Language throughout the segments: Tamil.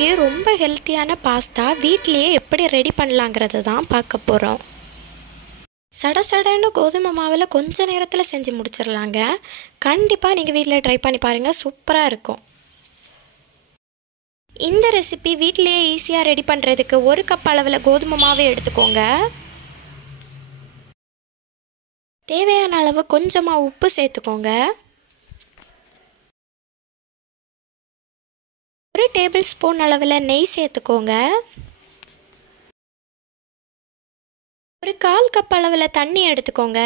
இன்றைக்கி ரொம்ப ஹெல்த்தியான பாஸ்தா வீட்டிலையே எப்படி ரெடி பண்ணலாங்கிறது தான் பார்க்க போகிறோம். சடசடன்னு கோதுமை மாவில் கொஞ்ச நேரத்தில் செஞ்சு முடிச்சிடலாங்க. கண்டிப்பாக நீங்கள் வீட்டில் ட்ரை பண்ணி பாருங்கள், சூப்பராக இருக்கும். இந்த ரெசிபி வீட்டிலையே ஈஸியாக ரெடி பண்ணுறதுக்கு 1 கப் அளவில் கோதுமை மாவு எடுத்துக்கோங்க. தேவையான அளவு கொஞ்சமாக உப்பு சேர்த்துக்கோங்க. 1 டேபிள் ஸ்பூன் அளவில் நெய் சேர்த்துக்கோங்க. 1/4 கப் அளவில் தண்ணி எடுத்துக்கோங்க.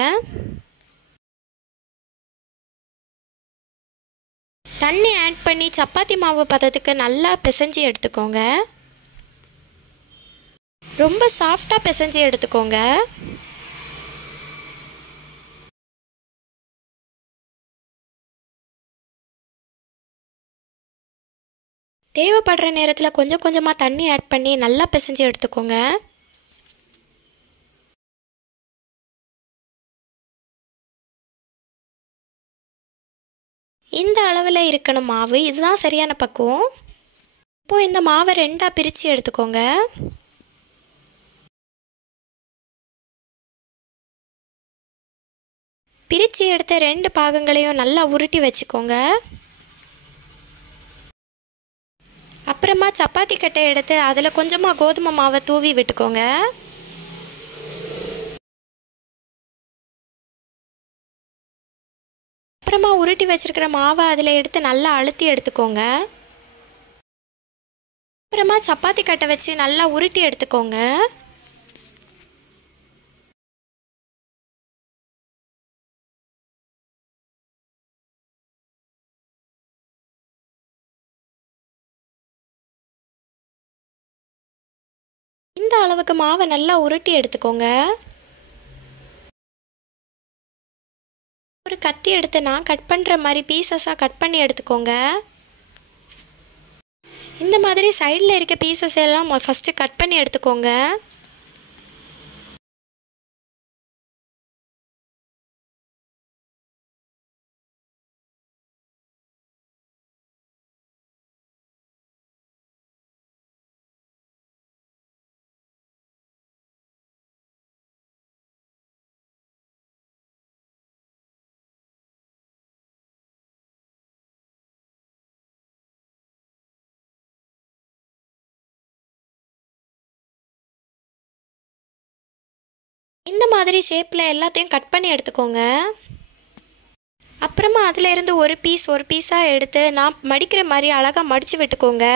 தண்ணி ஆட் பண்ணி சப்பாத்தி மாவு பதத்துக்கு நல்லா பிசைஞ்சு எடுத்துக்கோங்க. ரொம்ப சாஃப்டாக பிசைஞ்சு எடுத்துக்கோங்க. தேவைப்படுற நேரத்தில் கொஞ்சம் கொஞ்சமாக தண்ணி ஆட் பண்ணி நல்லா பிசைஞ்சு எடுத்துக்கோங்க. இந்த அளவில் இருக்கணும் மாவு, இதுதான் சரியான பக்குவம். இப்போது இந்த மாவை 2ஆக பிரித்து எடுத்துக்கோங்க. பிரித்து எடுத்த 2 பாகங்களையும் நல்லா உருட்டி வச்சுக்கோங்க. அப்புறமா சப்பாத்தி கட்டை எடுத்து அதில் கொஞ்சமாக கோதுமை மாவை தூவி விட்டுக்கோங்க. அப்புறமா உருட்டி வச்சிருக்கிற மாவை அதில் எடுத்து நல்லா அழுத்தி எடுத்துக்கோங்க. அப்புறமா சப்பாத்தி கட்டை வச்சு நல்லா உருட்டி எடுத்துக்கோங்க. இந்த அளவுக்கு மாவை நல்லா உருட்டி எடுத்துக்கோங்க. ஒரு கத்தி எடுத்து நான் கட் பண்ணுற மாதிரி பீசஸாக கட் பண்ணி எடுத்துக்கோங்க. இந்த மாதிரி சைடில் இருக்க பீசஸ் எல்லாம் ஃபஸ்ட்டு கட் பண்ணி எடுத்துக்கோங்க. இந்த மாதிரி ஷேப்பில் எல்லாத்தையும் கட் பண்ணி எடுத்துக்கோங்க. அப்புறமா அதில் இருந்து ஒரு பீஸாக எடுத்து நான் மடிக்கிற மாதிரி அழகாக மடித்து விட்டுக்கோங்க.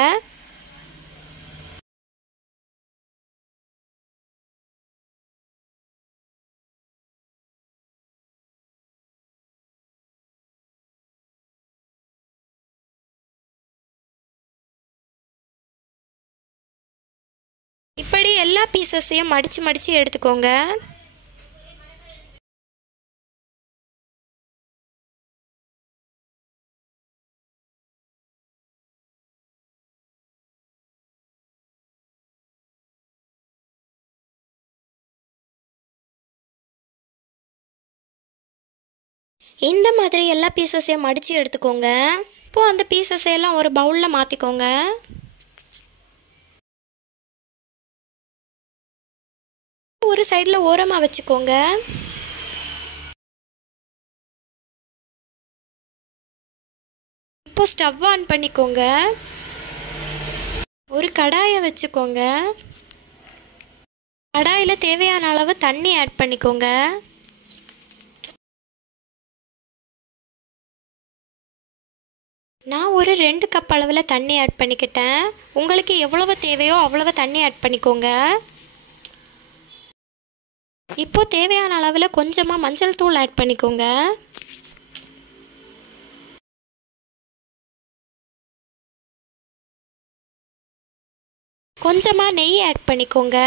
இப்படி எல்லா பீசஸையும் மடித்து எடுத்துக்கோங்க. இந்த மாதிரி எல்லா பீசஸையும் மடித்து எடுத்துக்கோங்க. இப்போது அந்த பீசஸையெல்லாம் ஒரு பவுலில் மாற்றிக்கோங்க. ஒரு சைடில் ஓரமாக வச்சுக்கோங்க. இப்போ ஸ்டவ் ஆன் பண்ணிக்கோங்க. ஒரு கடாயை வச்சுக்கோங்க. கடாயில் தேவையான அளவு தண்ணி ஆட் பண்ணிக்கோங்க. நான் ஒரு 2 கப் அளவில் தண்ணி ஆட் பண்ணிக்கிட்டேன். உங்களுக்கு எவ்வளவு தேவையோ அவ்வளவு தண்ணி ஆட் பண்ணிக்கோங்க. இப்போது தேவையான அளவில் கொஞ்சமாக மஞ்சள் தூள் ஆட் பண்ணிக்கோங்க. கொஞ்சமாக நெய் ஆட் பண்ணிக்கோங்க.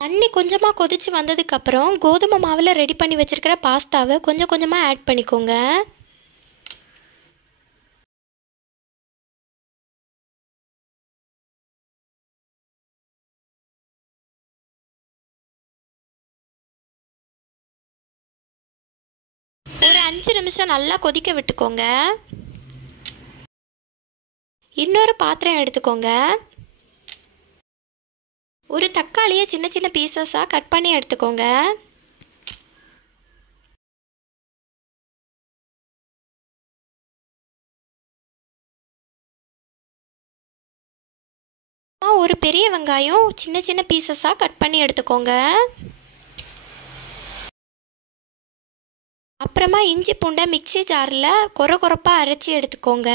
தண்ணி கொஞ்சமாக கொதித்து வந்ததுக்கப்புறம் கோதுமை மாவில் ரெடி பண்ணி வச்சுருக்கிற பாஸ்தாவை கொஞ்சம் கொஞ்சமாக ஆட் பண்ணிக்கோங்க. ஒரு 5 நிமிஷம் நல்லா கொதிக்க விட்டுக்கோங்க. இன்னொரு பாத்திரம் எடுத்துக்கோங்க. ஒரு தக்காளியை சின்ன சின்ன பீசஸாக கட் பண்ணி எடுத்துக்கோங்க. ஒரு பெரிய வெங்காயம் சின்ன சின்ன பீசஸாக கட் பண்ணி எடுத்துக்கோங்க. அப்புறமா இஞ்சி பூண்டை மிக்ஸி ஜாரில் கொரப்பாக அரைச்சி எடுத்துக்கோங்க.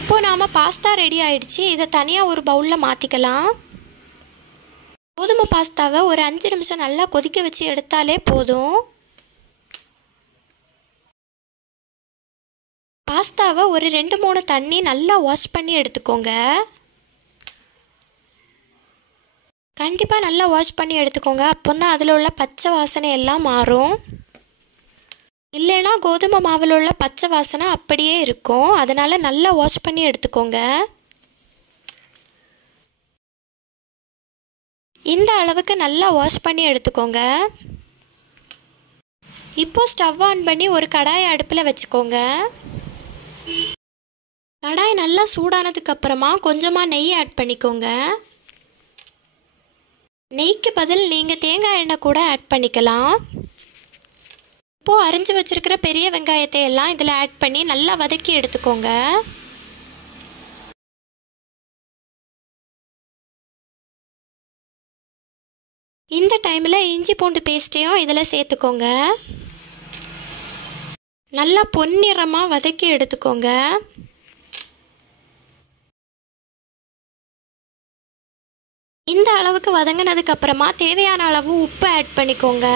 இப்போது நாம் பாஸ்தா ரெடி ஆயிடுச்சு. இதை தனியாக ஒரு பவுலில் மாற்றிக்கலாம். கோதுமை பாஸ்தாவை ஒரு 5 நிமிஷம் நல்லா கொதிக்க வச்சு எடுத்தாலே போதும். பாஸ்தாவை ஒரு 2-3 தண்ணி நல்லா வாஷ் பண்ணி எடுத்துக்கோங்க. கண்டிப்பாக நல்லா வாஷ் பண்ணி எடுத்துக்கோங்க. அப்போ தான் அதில் உள்ள பச்சை வாசனை எல்லாம் மாறும். இல்லைன்னா கோதுமை மாவில் உள்ள பச்சை வாசனை அப்படியே இருக்கும். அதனால் நல்லா வாஷ் பண்ணி எடுத்துக்கோங்க. இந்த அளவுக்கு நல்லா வாஷ் பண்ணி எடுத்துக்கோங்க. இப்போ ஸ்டவ் ஆன் பண்ணி ஒரு கடாயை அடுப்பில் வச்சுக்கோங்க. கடாய் நல்லா சூடானதுக்கு அப்புறமா கொஞ்சமாக நெய் ஆட் பண்ணிக்கோங்க. நெய்க்கு பதில் நீங்கள் தேங்காய் எண்ணெய் கூட ஆட் பண்ணிக்கலாம். இப்போது அரிஞ்சு வச்சிருக்கிற பெரிய வெங்காயத்தை எல்லாம் இதில் ஆட் பண்ணி நல்லா வதக்கி எடுத்துக்கோங்க. இந்த டைமில் இஞ்சி பூண்டு பேஸ்ட்டையும் இதில் சேர்த்துக்கோங்க. நல்லா பொன்னிறமாக வதக்கி எடுத்துக்கோங்க. இந்த அளவுக்கு வதங்கினதுக்கு அப்புறமா தேவையான அளவு உப்பு ஆட் பண்ணிக்கோங்க.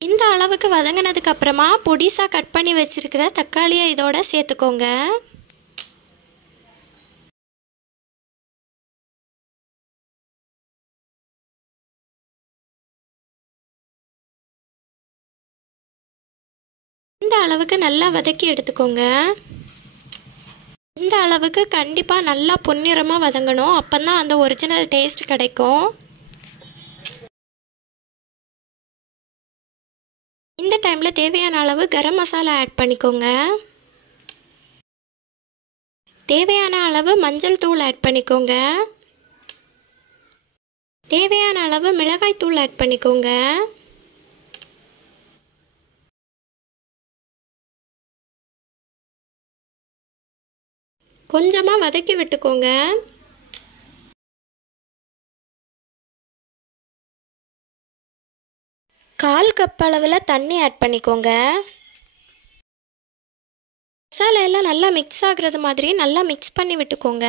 இந்த அளவுக்கு வதங்கினதுக்கு அப்புறமா பொடிசா கட் பண்ணி வச்சிருக்கிற தக்காளியை இதோட சேர்த்துக்கோங்க. இந்த அளவுக்கு நல்லா வதக்கி எடுத்துக்கோங்க. இந்த அளவுக்கு கண்டிப்பாக நல்லா பொன்னிறமாக வதங்கணும். அப்போ தான் அந்த ஒரிஜினல் டேஸ்ட் கிடைக்கும். இந்த டைமில் தேவையான அளவு கரம் மசாலா ஆட் பண்ணிக்கோங்க. தேவையான அளவு மஞ்சள் தூள் ஆட் பண்ணிக்கோங்க. தேவையான அளவு மிளகாய் தூள் ஆட் பண்ணிக்கோங்க. கொஞ்சமாக வதக்கி விட்டுக்கோங்க. கால் கப் அளவில் தண்ணி ஆட் பண்ணிக்கோங்க. மசாலா எல்லாம் நல்லா மிக்ஸ் ஆகுறது மாதிரி நல்லா மிக்ஸ் பண்ணி விட்டுக்கோங்க.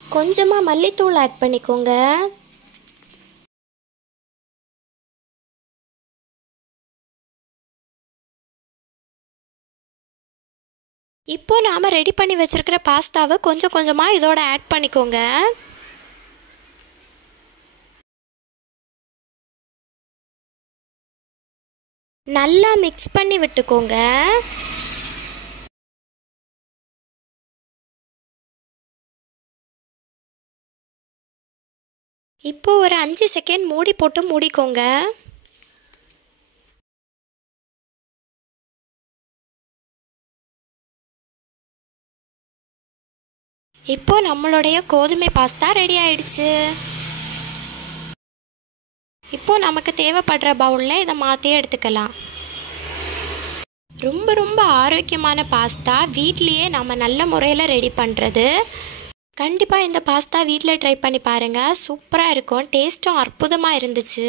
கொஞ்சமாக மல்லித்தூள் ஆட் பண்ணிக்கோங்க. இப்போ நாம் ரெடி பண்ணி வச்சிருக்கிற பாஸ்தாவை கொஞ்சம் கொஞ்சமாக இதோட ஆட் பண்ணிக்கோங்க. நல்லா மிக்ஸ் பண்ணி விட்டுக்கோங்க. இப்போ ஒரு 5 செகண்ட் மூடி போட்டு மூடிக்கோங்க. இப்போ நம்மளுடைய கோதுமை பாஸ்தா ரெடி ஆயிடுச்சு. இப்போ நமக்கு தேவைப்படுற பவுலில் இதை மாற்றி எடுத்துக்கலாம். ரொம்ப ரொம்ப ஆரோக்கியமான பாஸ்தா வீட்லேயே நம்ம நல்ல முறையில் ரெடி பண்ணுறது. கண்டிப்பாக இந்த பாஸ்தா வீட்டில் ட்ரை பண்ணி பாருங்கள். சூப்பராக இருக்கும். டேஸ்ட்டும் அற்புதமாக இருந்துச்சு.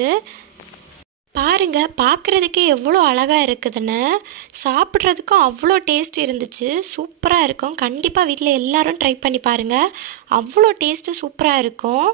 பாருங்கள், பார்க்குறதுக்கே எவ்வளோ அழகாக இருக்குதுன்னு. சாப்பிட்றதுக்கும் அவ்வளோ டேஸ்ட் இருந்துச்சு. சூப்பராக இருக்கும். கண்டிப்பாக வீட்டில் எல்லோரும் ட்ரை பண்ணி பாருங்கள். அவ்வளோ டேஸ்ட்டு சூப்பராக இருக்கும்.